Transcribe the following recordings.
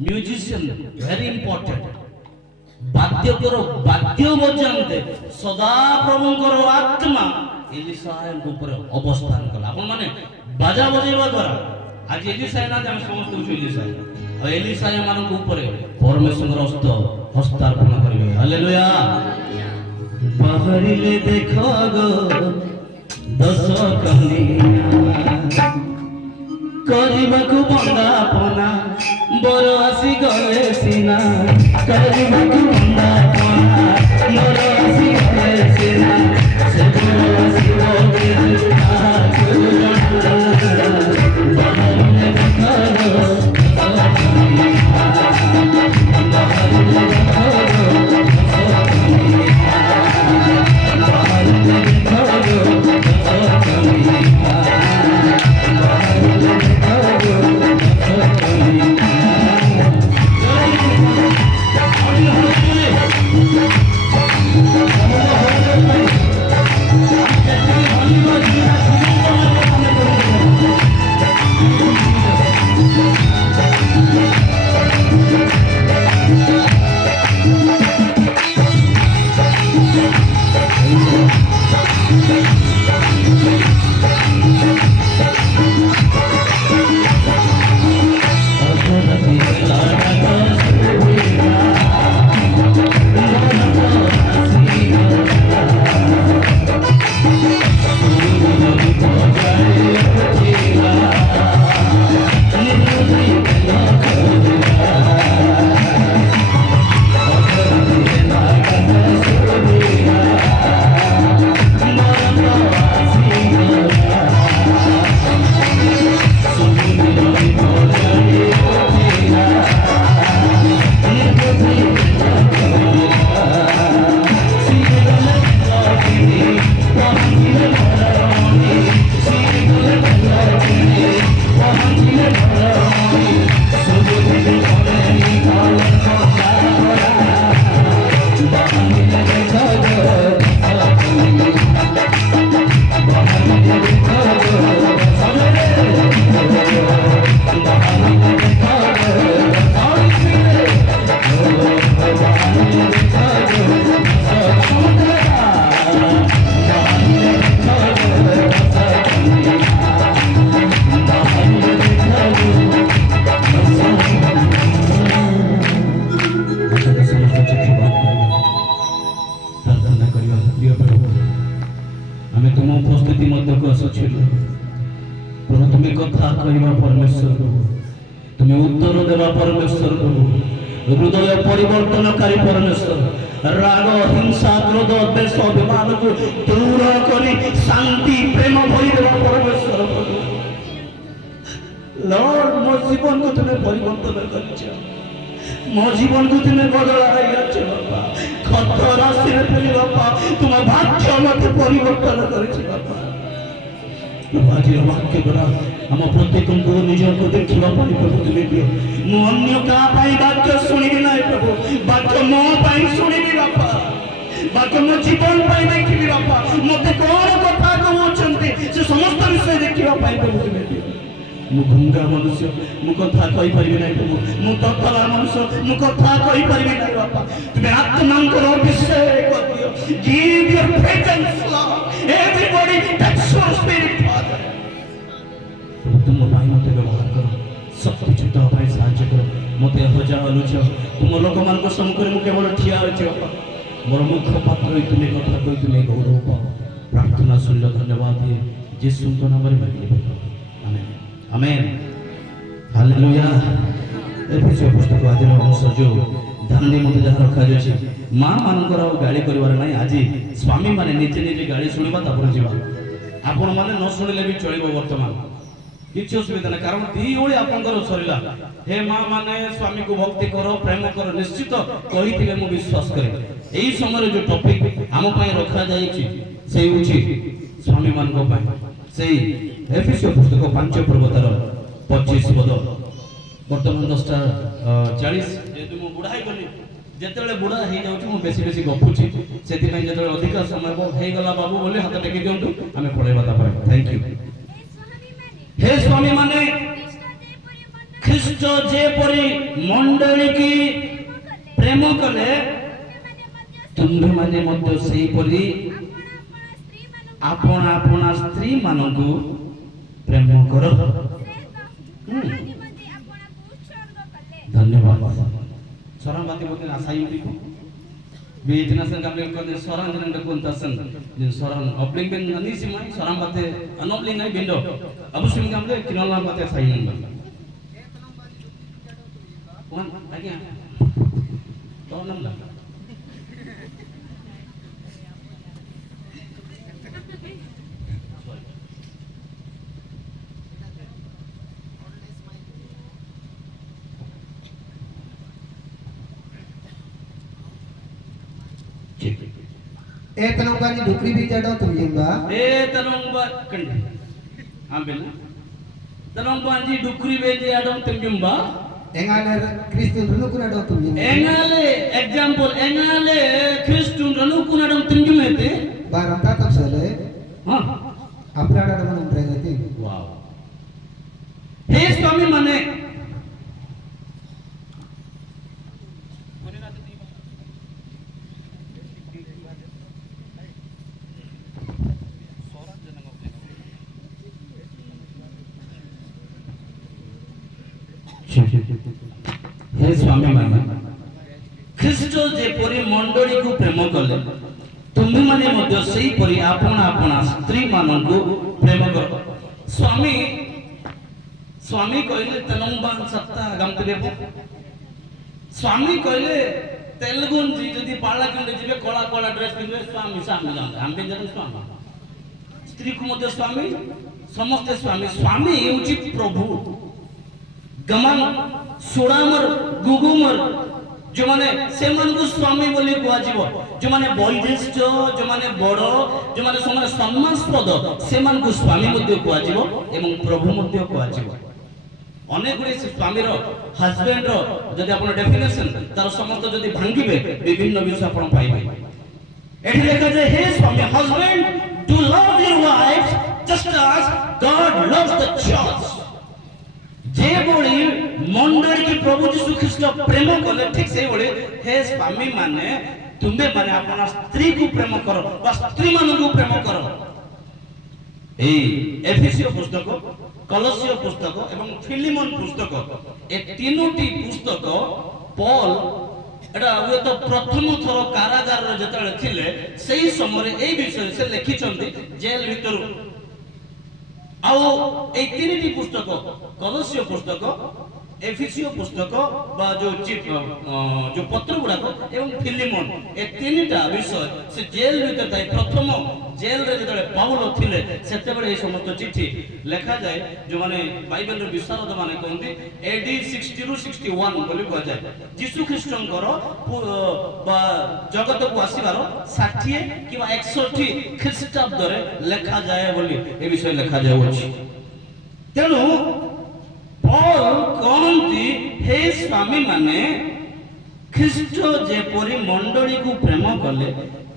Musician very important वाद्य करो वाद्य बजाते सदा प्रभुंकर आत्मा एलिसाय ऊपर अवस्थान कला आपण माने बाजा बजेबा द्वारा आज एलिसाय ना हम समस्त कुछ एलिसाय और एलिसाय मानक ऊपर परमेश्वर हस्तार्पण करिवे हालेलुया बाहरिले देखो गो दश कन्या କରିବାକୁ ବନ୍ଦାପନା ବର ଆସି ଗଲେ ସିନା କରିବାକୁ ବନ୍ଦାପନା ବର ଆସି ଗଲେ ସିନା ସେ ବର ଆସିବ କାହାକୁ ଜଣା ବାହାରିଲେ हृदय परिवर्तनकारी परमेश्वर राग हिंसा क्रोध द्वेष अभिमान को दूर करी शांति प्रेम भरी देवा परमेश्वर लॉर्ड मो जीवन को तुम्हें परिवर्तन करछो मो जीवन को तुम्हें बदलाई अच्छे बापा खत राशि रे फेली बापा तुम भाग्य मत परिवर्तन करछो बापा आज वाक्य द्वारा हम प्रत्येक को निज को देखिबा पाई प्रभु तुमे दियो मु अन्य का पाई वाक्य सुनिबि नै प्रभु वाक्य मो पाई सुनिबि बापा वाक्य मो जीवन पाई देखिबि बापा मते कोन कथा कहउछन्ते से समस्त विषय देखिबा पाई प्रभु तुमे दियो मु गंगा मनुष्य मु कथा कहि परिबि नै प्रभु मु तत्तला मनुष्य मु कथा कहि परिबि नै बापा तुमे आत्मांकर विषय को दियो give your presence lord everybody takes your spirit तुम भाई मत व्यवहार करो शक्ति छुट भाई साहाय्य करो मत हजा हलुछ तुम लोक मान सम्मुखें मु केवल ठिया अच्छे मोर मुख पात्र तुम्हें कथा कही तुम्हें गौरव पाओ प्रार्थना सुनल धन्यवाद दिए यीशु के नाम में मांगे आमेन आमेन हालेलुया एफिसियो पुस्तक आदिर अंश जो ध्यान दे मते जहाँ रखा जाए माँ मानकर गाड़ी कर आज स्वामी माने निजे निजे गाड़ी शुणा तापर जीवा आपण माने न शुणिले भी चलो वर्तमान किसी असुविधा नहीं कारण दी ओली आपंकर सरला हे माँ माने स्वामी को भक्ति करो प्रेम करो निश्चित कही मु विश्वास करे यही समय जो टॉपिक आम पई रखा जायछि से होछि स्वामी मान को पई से एफिसियो पुस्तक 5 पर्वतर 25 पद वर्तमान 10:40 जेतु मु बुढ़ाई गली जेतेले बुढ़ा हे जाउछि मु बेसी बेसी गपुछि सेति पई जेतेले अधिक समय को हे गला बाबू बोले हाथ टेकी दियंतु आमे पढेबा ता पाए थैंक यू हे स्वामी माने ଖ୍ରୀଷ୍ଟ ଯେପରି ମଣ୍ଡଳୀ କି ପ୍ରେମ କଲେ ତୁମ୍ଭେମାନେ ମଧ୍ୟ ସେହିପରି ଆପଣ ଆପଣା ସ୍ତ୍ରୀ ମାନଙ୍କୁ ପ୍ରେମ କର। धन्यवाद सोरां बाती बोलते आसाई उनको बेजना संग हमले को सोरां जन को तसन दिन सोरां ऑपलिंग बेन ननी सिमाई सोरां बाते अनॉपलिंग नहीं बिंदो अब सिंग हमले किनोला बाते आसाई नंबर कौन आगे तो नंबर तनोंगानी ढुकरी भी जड़ो तुम जिंगा तनोंगा कंड हां बेना तनोंगानी ढुकरी बेजे आडो तुम जिंबा एंगाले क्रिस्तुन रनुकुन आडो तुम जिंगा एंगाले एग्जांपल एंगाले क्रिस्तुन रनुकुन आडो तुम जिंमेते बारंता तब सले हां अपना आडो मन उम्रेगती वाव हे स्वामी माने हे स्वामी माने ख्रीष्ट जेपरि मंडली को प्रेम कले तुम्ही माने मध्य सही परि आपना आपना स्त्री मानन को प्रेम करो। स्वामी स्वामी कहले तनंबान सत्ता गमते देबो स्वामी कहले तेलुगुन जी जदी पाला किंदे जिबे Cola Cola dress पिंदे Swami Swami जानते हम भी जन स्वामी स्त्री को मध्य स्वामी समस्त स्वामी स्वामी हेउची प्रभु गमन सुडामर गुगुमर जो माने सेमन को स्वामी बोली कुआ जीव जो माने बयोज्येष्ठ जो माने बड़ जो माने समाने सम्मानस्पद सेमन को स्वामी मध्ये कुआ जीव एवं प्रभु मध्ये कुआ जीव अनेक गुडी स्वामी रो हस्बैंड रो जदि आपण डेफिनेशन तार समस्त जदि भांगिबे विभिन्न विषय आपण पाइबे एठी लेखा जे हे स्वामी husband to love your wife just as God loves the church जे बोली मंडली की प्रभु यीशु ख्रीष्ट प्रेम कले ठीक से बोली हे स्वामी माने तुम्बे माने अपना स्त्री को प्रेम करो बा स्त्री मान को प्रेम करो ए एफिसियो पुस्तक कलसियो पुस्तक एवं फिलिमन पुस्तक ए तीनोटी पुस्तक पॉल एटा हुए तो प्रथम थरो कारागार रे जतले थिले सेही समय ए विषय से लिखिचंती जेल भीतर आओ ए तीनटी पुस्तक कलसियो पुस्तक एफिसियो पुस्तक बा जो पत्र गुडा एवं फिलिमन ए तीनटा विषय से जेल भीतर थाई प्रथम जेल रे जतले पाउल थिले सेते बळे ए समस्त चिट्ठी लेखा जाय जो माने बाइबल रे विशारद माने कहंती एडी 60 रु 61 बोली कह जाय यीशु ख्रीष्टंकर बा जगत को आसीबार 60 किबा 61 ख्रीष्टाब्द रे लेखा जाय बोली ए विषय लेखा जाय अछि तेनु पॉल कहंती हे स्वामी माने ख्रीष्ट जेपरि मंडली को प्रेम कले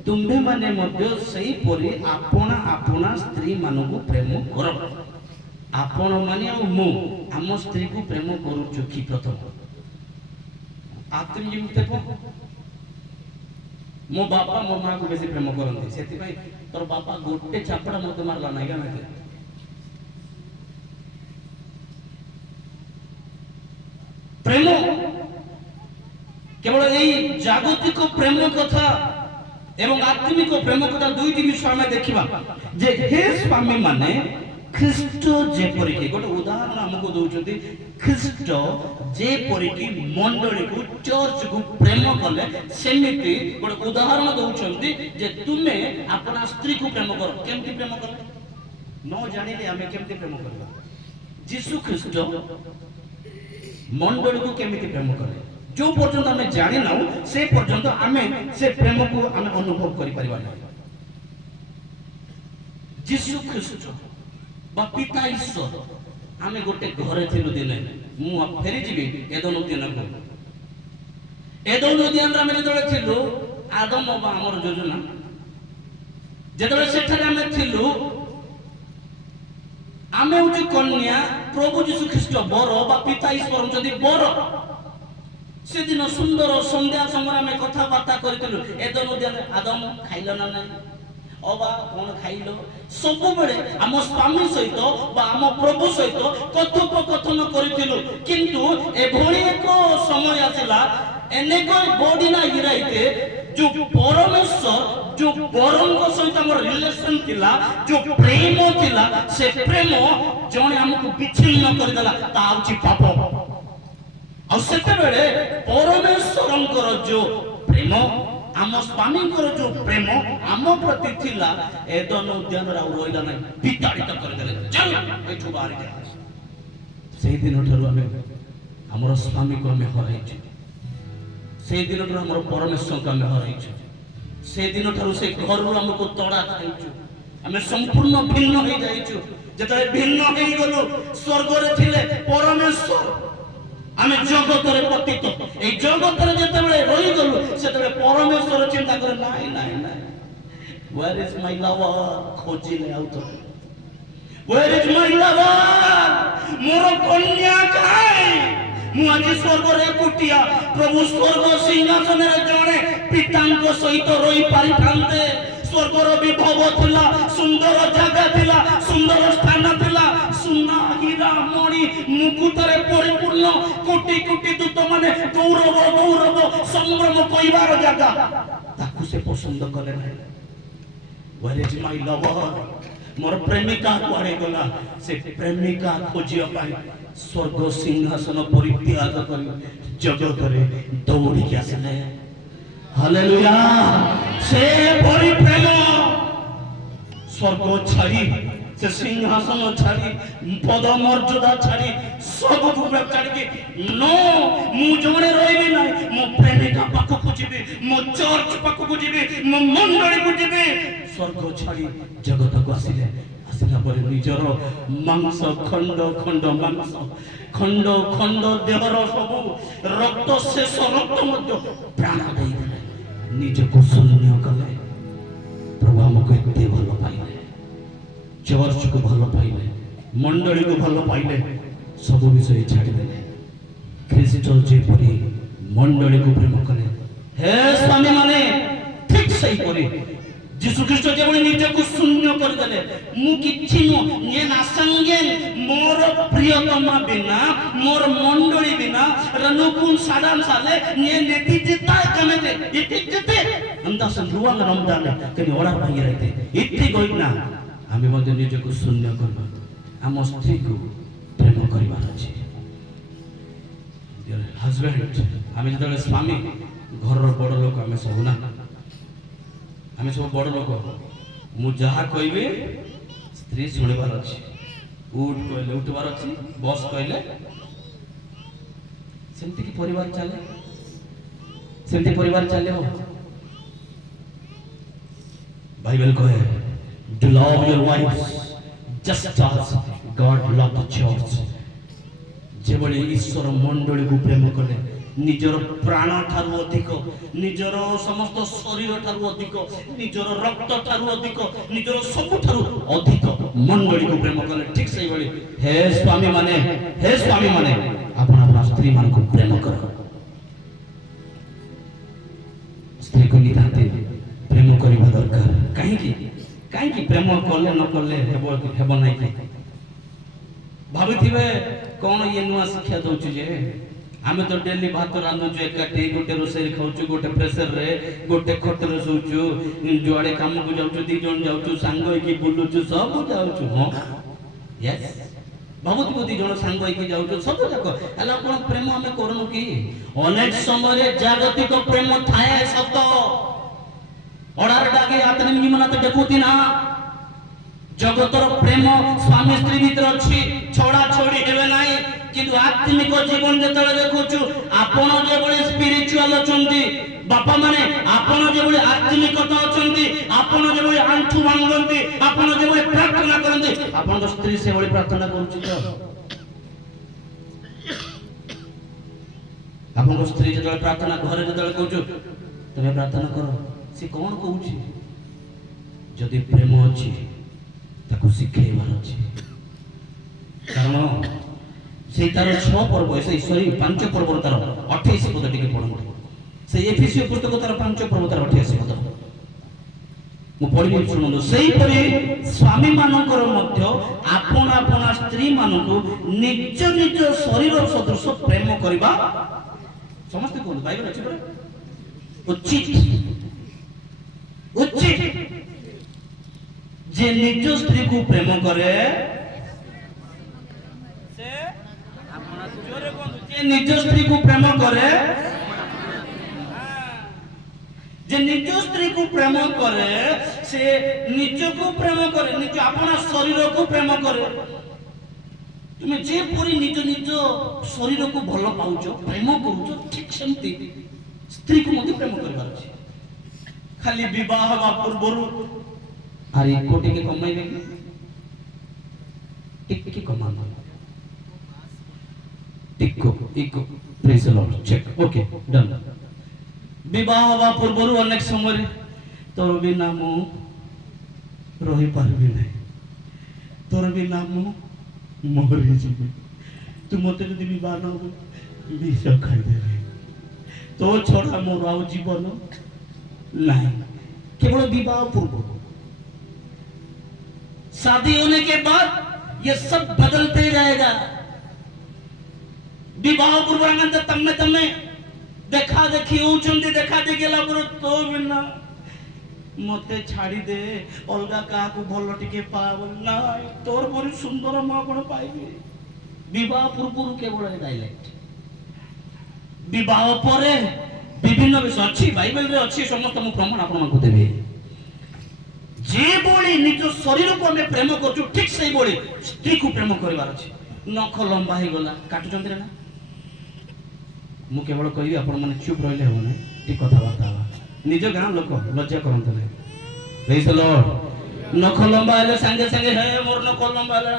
तुम्भे माने मध्य सही परि आपना आपना स्त्री मानु को प्रेम करो आपण माने मु आम स्त्री को प्रेम करू चुकी प्रथम आत्म जिमते को मो बापा मो मां को बेसी प्रेम करंती सेति भाई तोर बापा गोटे चापड़ा मते मारला नाही का नाही प्रेम केवल यही जागतिक प्रेम कथा एवं आत्मिक प्रेम कथा दुईटी विषय हमें देखिबा जे हे स्वामी माने ख्रीष्ट जेपरि कि गोटे उदाहरण हमको दउचती ख्रीष्ट जेपरि कि मंडली को चर्च को प्रेम कले सेमिति गोटे उदाहरण दउचंती जे तुमे अपना स्त्री को प्रेम करो केमति प्रेम करो न जानिले हमें केमति प्रेम करबा यीशु ख्रीष्ट मंडली को केमिति प्रेम करे जो पर्यंत हमें जानि ना से पर्यंत हमें से प्रेम को हमें अनुभव करि परिबा ना यीशु ख्रीष्ट बा पिता ईश्वर हमें गोटे घरे थिलु दिने मु फेरी जीवी एदन दिन को एदन दिन हमें जतले थिलु आदम बा हमर योजना जतले सेठारे हमें थिलु आमे होची कन्या प्रभु जीशु ख्रीस्ट बर बा पिता ईश्वर जदि बर से दिन सुंदर संध्या समय आमे कथा बार्ता करथिलु एदन उद्यान आदम खाइलो ना नाही अबा कोन खाइलो सब बेले हम स्वामी सहित बा हम प्रभु सहित कथोपकथन करथिलु किंतु एभଳି एक समय आसिला एनेक बॉडीना इराइते जो परमेश्वर जो बरंग सहित हमर रिलेशन थिला जो प्रेम थिला से प्रेम जणे हमकु विच्छिन्न कर देला ता होची पाप आ सेते बेले परमेश्वरंकर जो प्रेम आम स्वामींकर जो प्रेम आम प्रति थिला एदन उद्यान रा रोइला नै विताड़ित कर देले चल एठु बाहर जा सेही दिन ठरु हमें हमर स्वामी को हमें हराइछु सेही दिन ठरु हमर परमेश्वर को हमें हराइछु सेही दिन ठरु से घर रो हमको तड़ा खाइछु हमें संपूर्ण भिन्न हो जाइछु जतले भिन्न हो गलो स्वर्ग रे थिले परमेश्वर आमे जगत रे पतित ए जगत रे जतबेले रही गलु सेतबेले परमेश्वर चिंता करे नाही नाही नाही वेयर इज माय लवर खोजिले out where is my lover मोर कन्या काय मु आज स्वर्ग रे कुटिया प्रभु स्वर्ग सिंहासन रे जणे पितांको सहित रही पारि थांते स्वर्ग रो विभव थिला सुंदर जगह थिला सुंदर स्थान थिला सुना हीरा मणि मुकुट रे परिपूर्ण कोटि कोटि दूत माने गौरव गौरव संभ्रम कइबार जगह ताकू से पसंद करे नै वेयर इज माय लवर मोर प्रेमिका कुआडे गला से प्रेमिका खोजिया पाई स्वर्ग सिंहासन परित्याग करी जगत रे दौड़ी के आसले हालेलुया से बड़ी प्रेम स्वर्ग छाड़ी से सिंहासन छाड़ी पद मर्यादा छाड़ी सब पूरा छाड़ी के नो मु जणे रहबी नाही मो प्रेमिका पाखो को जिबे मो चर्च पाखो को जिबे मो मंडली को जिबे स्वर्ग छाड़ी जगत को आसिले आसिला पर निजर मांस खंड खंड मांस खंड खंड देहर सब रक्त शेष रक्त मध्य प्राण देई निजको शून्य कले प्रभु हमको एते भल पाइले चर्च को भल पाइले मंडली को भल पाइले सब विषय छाड़ी देले ख्रीष्ट जेपरी मंडली को प्रेम कले हे स्वामी माने ठीक सही करे जीशु ख्रीष्ट जेपरी निजको शून्य कर देले मु किछि न ने ना संगे मोर प्रियतमा बिना मोर मंडली बिना रनुकुन सादाम साले ने नेति जिता कमेते इति जिते अंदास रुवांग रमजान कनी ओडा भांगी रहते इति गइना आमे मध्ये निजको शून्य करबा हम स्त्री को प्रेम करबार अछि डियर हस्बैंड आमे जतले स्वामी घर रो बड़ लोक आमे सब ना आमे सब बड़ लोक मु जहा कहबे स्त्री सुनिबार अछि उठ कहले उठबार अछि बस कहले सेमति की परिवार चले सेमति परिवार चले हो बाइबल कहे do love your wife just as God love the church जेबळे ईश्वर मंडली को प्रेम कले निजर प्राण ठारू अधिक निजर समस्त शरीर ठारू अधिक निजर रक्त ठारू अधिक निजर सब ठारू अधिक मंडली को प्रेम कले ठीक सही बळी हे स्वामी माने आपण अपना स्त्री मान को प्रेम करो स्त्री को नितांते प्रेम करबा दरकार काहे की प्रेम कले न कले हेबो नै कि भाबिथिबे कोन ये नुआ शिक्षा दउछु जे आमे तो डेली भात रांधुछु एकाठी गोटे रोसई खाउछु गोटे प्रेशर रे गोटे खट रे सोउछु जुआडे काम को जाउछु दी जण जाउछु सांग होई बुलुछु सब जाउछु हां यस बहुत दी जण सांग होई जाउछु सब जाको हला कोन प्रेम हमें करनु की अनेक समय रे जागतिक प्रेम थाए सत ओडार डागे आतने निमना तो देखुती ना जगतर प्रेम स्वामी स्त्री भीतर अछि छोड़ा छोड़ी हेबे नाही किंतु आत्मिक जीवन जेतले देखुछु आपण जे बळे स्पिरिचुअल अछंती बापा माने आपण जे बळे आत्मिकता अछंती आपण जे बळे आंठु भांगंती आपण जे बळे प्रार्थना करंती आपण तो स्त्री से बळे प्रार्थना करूची तो आपण को स्त्री जेतले प्रार्थना घरे जेतले कहूछु तमे प्रार्थना करो से कोन कहूची जदि प्रेम अछि ताको शिखेबार अछि କାରଣ ସେଇ ତାର 6 ପର୍ବ ସରି 5 ପର୍ବର ତାର 28 ପଦ ଟିକେ ପଢନ୍ତୁ। ସେଇ ଏଫେସୀୟ ପୁସ୍ତକ ତାର 5 ପର୍ବ ତାର 28 ପଦ ମୁଁ ପଢିବି, ଶୁଣନ୍ତୁ। ସେଇପରି ସ୍ୱାମୀ ମାନଙ୍କର ମଧ୍ୟ ଆପଣା ଆପଣା ସ୍ତ୍ରୀ ମାନଙ୍କୁ ନିଜ ନିଜ ଶରୀର ସଦୃଶ ପ୍ରେମ କରିବା ସମସ୍ତେ କୁହନ୍ତୁ, ବାଇବେଲ ଅଛି ପରା, ଉଚିତ ଉଚିତ। ଯେ ନିଜ ସ୍ତ୍ରୀକୁ ପ୍ରେମ କରେ ସେ ଜୋରେ କୁହନ୍ତୁ, ଯେ ନିଜ ସ୍ତ୍ରୀକୁ ପ୍ରେମ କରେ, ଯେ ନିଜ ସ୍ତ୍ରୀକୁ ପ୍ରେମ କରେ ସେ ନିଜକୁ ପ୍ରେମ କରେ, ନିଜ ଆପଣା ଶରୀରକୁ ପ୍ରେମ କରେ। ତୁମେ ଯେପରି ନିଜ ନିଜ ଶରୀରକୁ ଭଲ ପାଉଛ, ପ୍ରେମ କରୁଛ, ଠିକ ସେମିତି ସ୍ତ୍ରୀକୁ ମଧ୍ୟ ପ୍ରେମ କରିବାର ଅଛି। ଖାଲି ବିବାହ ହେବା ପୂର୍ବରୁ ଆରେ କୋଟିକେ କମାଇବେ କି ଟିକେ କମାନ୍ତୁ, ଟିକ ଇକ ପ୍ରେଜ ଦ ଲର୍ଡ ଚେକ୍ ଓକେ ଡନ୍। ବିବାହ ହେବା ପୂର୍ବରୁ ଅନେକ ସମୟରେ ତୋର ବିନା ମୁଁ ରହିପାରିବି ନାହିଁ, ତୋର ବିନା ମୁଁ ମରିଯିବି, ତୁ ମତେ ଯଦି ବିବାହ ନ ହବୁ ବିଷ ଖାଇଦେବି, ତୋ ଛଡା ମୋର ଆଉ ଜୀବନ नहीं। केवल विवाह पूर्व, शादी होने के बाद ये सब बदलते जाएगा। विवाह पूर्व तमे तमे देखा देखी होउछंती, देखा देखी ला पर तो बिना मते छाड़ी दे अलगा का को भलो टिके पाव ना, तोर परि सुंदर मा कोन पाइबे। विवाह पूर्व केवल डायलेक्ट, विवाह परे विभिन्न विषय अच्छी बाइबल रे अच्छी, समस्त मु प्रमाण आपन को देबे। जे बोली निज शरीर को हमें प्रेम करछु, ठीक सही बोली स्त्री को प्रेम करबार अछि। नख लंबा हे गला काटु चंद्र ना, मु केवल कहिबी आपन माने चुप रहले हो ना, ठीक कथा बात हवा। निज गां लोक लज्जा करंत नै, प्रेज द लॉर्ड। नख लंबा हेले संगे संगे हे मोर नख लंबा हेले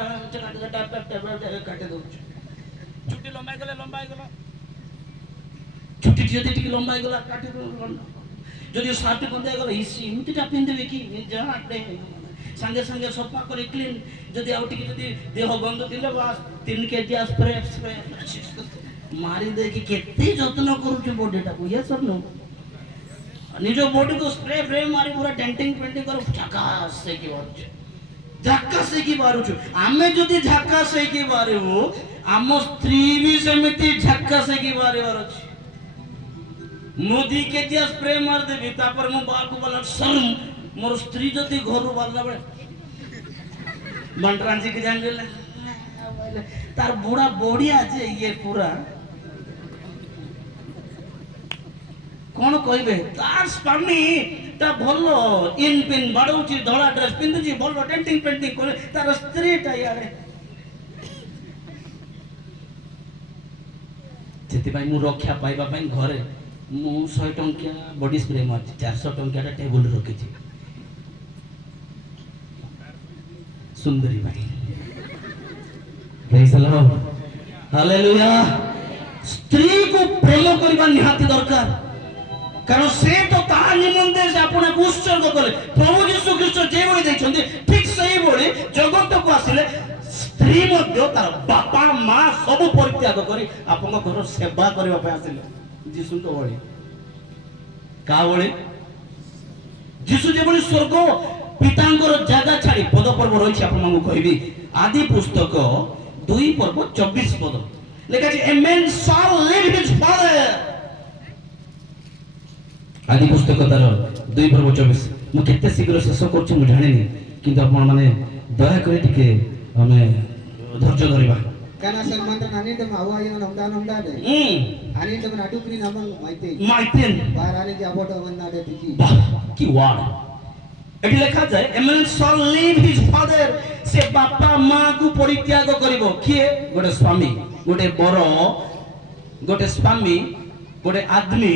काटे दउ, चुट्टी लंबा गला छुट्टी जदि टिके लंबा गला काटे जदि सार्ट बंधा गला इसी एमतीटा पिंधबे कि जहाँ संगे संगे सफा करे क्लीन, जदि आउ टिके जदि देह गंध दिले बस 3 केजी स्प्रे स्प्रे मारी दे कि केते जतन करूछु बॉडीटा को। यस और नो, निजो बॉडी को स्प्रे फ्रे मारी पूरा डेंटिंग पेंटिंग करो, झकास से की बारुछु, झकास से की बारुछु। आमे जदि झकास से की बारेबो, आम स्त्री भी सेमिति झकास से की बारेबार अछि। मोदी के दिया स्प्रे मार देबी, तापर मो बाल को बाल शर्म मोर स्त्री जति घर बाला बळे बंटरांची के जान गेले तार बुढ़ा बढ़िया जे ये पूरा कौन कहबे, तार स्वामी ता भलो इन पिन बाडौची, धोला ड्रेस पिंदुची, भलो डेंटिंग पेंटिंग करे, तार स्त्री ता यारे जेति भाई मु रक्षा पाइबा पई घरे मु 100 टंकिया बॉडी स्प्रे मारछि, 400 टंकिया टेबल रखिछि। सुंदरी भाई प्रेज द लॉर्ड हालेलुया। स्त्री को प्रेम करबा निहाती दरकार, कारण से तो ता निमंते से आपन को उत्सर्ग करे। प्रभु यीशु ख्रीष्ट जे बोली दैछन्ते ठीक सही बोली जगत को आसिले स्त्री मध्य तार बापा मां सब परित्याग करी आपन घर सेवा करबा पे आसिले। जीसु तो बोली का बोली, जीसु जे बोली स्वर्ग पितांकर जागा छाड़ी पद पर्व रही आपन मांगू कहबी। आदि पुस्तक 2 पर्व 24 पद लेखा छै, a man shall leave his father. आदि पुस्तक तार 2 पर्व 24 मु केते शीघ्र शेष करछु मु जानिनी, किंतु आपन माने दया करे टिके हमें धैर्य धरिबा। Kana san mantan ani dem awa yang namda de. Ani dem adu kri namang maitin. Barani ki aboto manna de tiki. Ki word. Eighty लेखा जाए, a man shall leave his father, से बापा मां को परित्याग करिवो। किए गोटे स्वामी, गोटे बरो, गोटे स्वामी, गोटे आदमी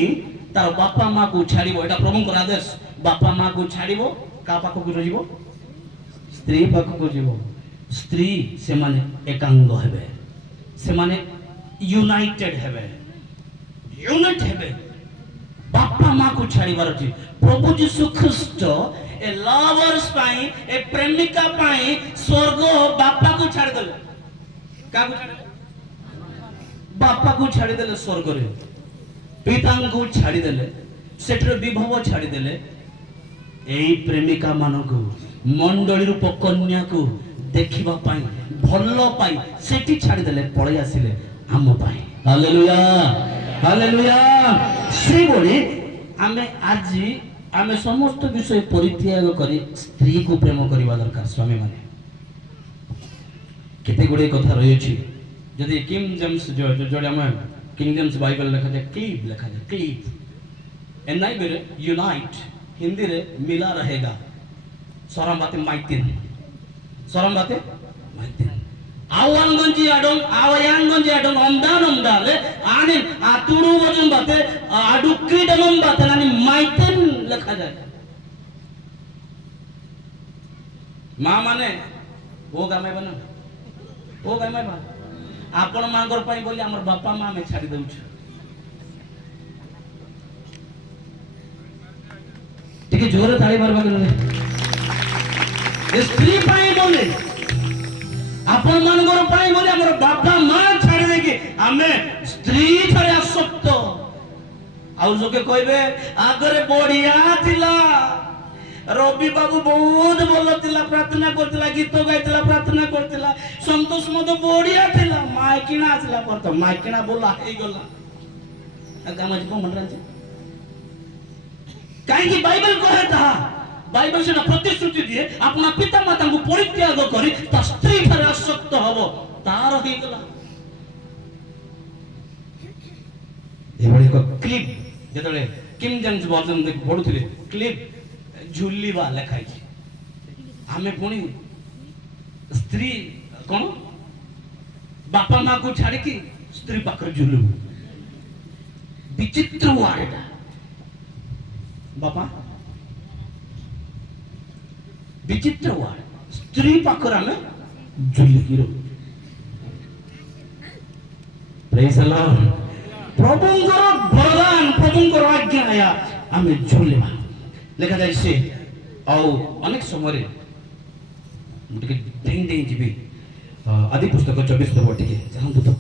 तार बापा मां को छाड़िवो। एटा प्रभु को आदेश, बापा मां को छाड़िवो, का पाखो को जीवो, स्त्री पाखो को जीवो। स्त्री से माने एकांग हेबे, से माने यूनाइटेड हेबे, यूनिट हेबे। बापा मां को छाड़िबार अछि। प्रभु यीशु ख्रीष्ट ए लवर्स पाई, ए प्रेमिका पाई स्वर्ग बापा को छाड़ देले। କାକୁ ବାପାକୁ ଛାଡ଼ିଦେଲେ ସ୍ୱର୍ଗରେ, ପିତାଙ୍କୁ ଛାଡ଼ିଦେଲେ, ସେଠିର ବିଭବ ଛାଡ଼ିଦେଲେ, ଏଇ ପ୍ରେମିକା ମାନଙ୍କୁ ମଣ୍ଡଳୀ ରୂପ କନ୍ୟାକୁ ଦେଖିବା ପାଇଁ ଭଲ ପାଇ ସେଠି ଛାଡ଼ିଦେଲେ, ପଳେଇ ଆସିଲେ ଆମ ପାଇଁ। Hallelujah hallelujah. ସେଇଭଳି ଆମେ ସମସ୍ତ ବିଷୟ ପରିତ୍ୟାଗ କରି ସ୍ତ୍ରୀକୁ ପ୍ରେମ କରିବା ଦରକାର। ସ୍ୱାମୀମାନେ କେତେ ଗୁଡ଼ିଏ କଥା ରହିଅଛି। ଯଦି କିଙ୍ଗ ଜେମ୍ସ ଯୋଉଟା ଆମେ କିଙ୍ଗ ଜେମ୍ସ ବାଇବେଲ ଲେଖାଯାଏ କ୍ଲିପ୍ ଲେଖାଯାଏ, କ୍ଲିପ୍ ଏନ୍ଆଇବିରେ ୟୁନାଇଟ୍, ହିନ୍ଦୀରେ ମିଲା रहेगा, ସରମ ବାତେ ମାଇତିନ, ସରମ ବାତେ ମାଇତିନ। आवानगंजी आडोंग omdan आने आतुरु वजन बाते आडुक्री डमम बाते नानी माइतेन लिखा जाए। माँ माने वो गामे बना वो गामे बना आपण माँ घर पाई बोली हमर बापा माँ में छाड़ी दउछ। ठीक जोरे ताली मारबा के स्त्री पाई बोले आपण मानकर पाई बोले हमर बापा माँ छाड़ी देके हमें स्त्री छाड़े आसक्त। आउ जोके कहबे आगरे बढ़िया थिला, रवि बाबू बहुत भल थिला, प्रार्थना करथिला, गीत गाइथिला, प्रार्थना करथिला, संतोष मत बढ़िया थिला, माइकिना आसला पर तो माइकिना बोला हे गला गामा जी को मन रांचे काहे कि बाइबल कहे ता बाइबल से प्रतिश्रुति दिए अपना पिता माता को परित्याग करी ता स्त्री ठारे आसक्त हबो तार हे गला। एभଳି ଏକ କ୍ଲିପ୍ ଯେତେବେଳେ କିଙ୍ଗ ଜେମ୍ସ ଭର୍ଜନ ଦେଖି ପଢୁଥିଲେ କ୍ଲିପ୍ ଝୁଲିବା ଲେଖା ହେଇଛି। ଆମେ ପୁଣି ସ୍ତ୍ରୀ କଣ ବାପା ମା କୁ ଛାଡିକି ସ୍ତ୍ରୀ ପାଖରେ ଝୁଲିବୁ। ବିଚିତ୍ର ୱାର୍ଡ ଏଟା। ବାପା विचित्र वार्ड स्त्री पाखर आमे झुलिकी रहो। Praise the Lord. प्रभुंकर वरदान प्रभुंकर आज्ञा आया आमे झुलिबा लेखा जाय से औ अनेक समय रे मुटे डें डें जीबी आदि पुस्तक 24 पृष्ठ टिके चाहंतु तो